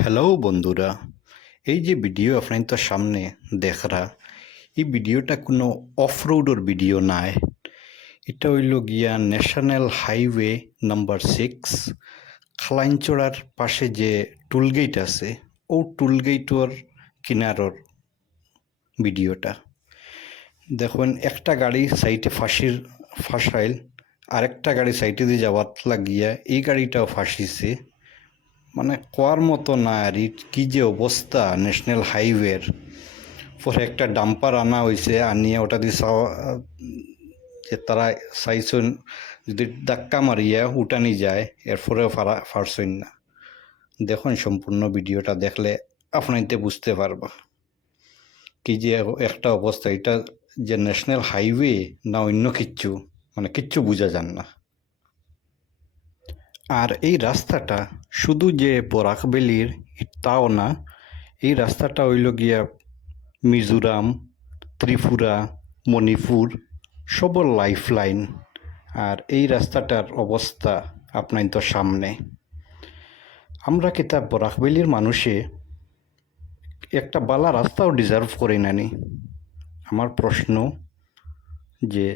Hello বন্ধুরা, এই যে ভিডিও আপনার সামনে দেখরা, এই ভিডিওটা কোনো অফ রোডের ভিডিও নয়। এটা হইল গিয়া ন্যাশনাল হাইওয়ে নাম্বার 6 খালাইনচড়ার পাশে যে টুলগেট আছে, ও টুলগেটর কিনারর ভিডিওটা দেখুন। একটা গাড়ি সাইডে ফাঁসাইল, আরেকটা গাড়ি সাইডে দিয়ে যাওয়ার লাগিয়া এই গাড়িটাও ফাঁসিছে। মানে কোয়ার মতো না, আর কি যে অবস্থা ন্যাশনাল হাইওয়ের। পরে একটা ডাম্পার আনা হয়েছে, আনিয়ে ওটা দিয়ে যে তারা চাইছেন যদি ধাক্কা মারিয়া উঠানি যায়, এরপরেও পারছেন না। দেখুন সম্পূর্ণ ভিডিওটা দেখলে আপনাইতে বুঝতে পারবা কি যে একটা অবস্থা। এটা যে ন্যাশনাল হাইওয়ে না অন্য কিচ্ছু, মানে কিচ্ছু বোঝা যান না। আর এই রাস্তাটা শুধু যে বরাকভ্যালির তাও না, এই রাস্তাটা হইল গিয়া মিজোরাম, ত্রিপুরা, মণিপুর সবর লাইফ লাইন। আর এই রাস্তাটার অবস্থা আপনার তো সামনে। আমরা কিতা বরাকভ্যালির মানুষে একটা বালা রাস্তাও ডিজার্ভ করি নানি। আমার প্রশ্ন যে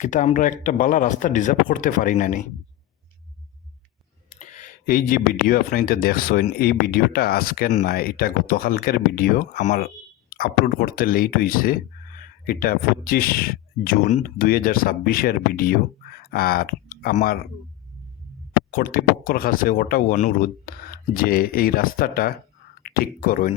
কিতা আমরা একটা বালা রাস্তা ডিজার্ভ করতে পারি নানি? এই যে ভিডিও আপনারা দেখছেন, এই ভিডিওটা আজকের না, এটা গতকালকের ভিডিও। আমার আপলোড করতে লেট হয়েছে। এটা 25 জুন 2026-এর ভিডিও। আর আমার কর্তৃপক্ষের কাছে ওটাও অনুরোধ যে এই রাস্তাটা ঠিক করুন।